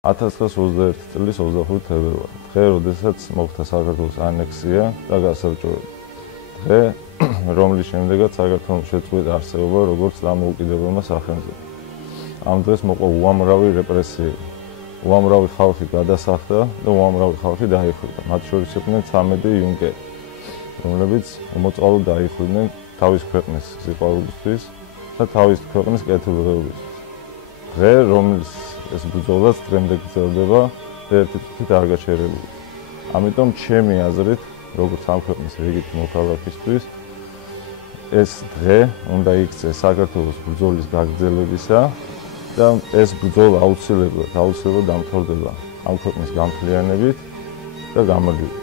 1921 წლის 25 თებერვალი, დღე, როდესაც მოხდა საქართველოს ანექსია და გასაბჭოება. დღე, რომლის შემდეგაც საქართველოს შეწყვიტა არსებობა როგორც დამოუკიდებელმა სახელმწიფომ. ამ დღეს მოყვა უამრავი რეპრესიები. უამრავი ხალხი გადასახლდა და უამრავი ხალხი დაიხვრიტა. მათ შორის იყვნენ 13 იუნკერი, რომლებიც უმოწყალოდ დაიხვრიდნენ თავის ქვეყნის სიყვარულისთვის და თავის ქვეყნის კეთილდღეობისთვის. დღე, რომლის ეს ბრძოლაც დღემდე გრძელდება ერთი წუთით არ გაჩერებული. ამიტომ ჩემი აზრით, როგორც ამ ქვეყნის რიგითი მოქალაქისთვის, ეს დღე უნდა იქცეს საქართველოს ბრძოლის გაგრძელებისა და ეს ბრძოლა აუცილებლად დამთავრდება ამ ქვეყნის გამთლიანებით და გამარჯვებით.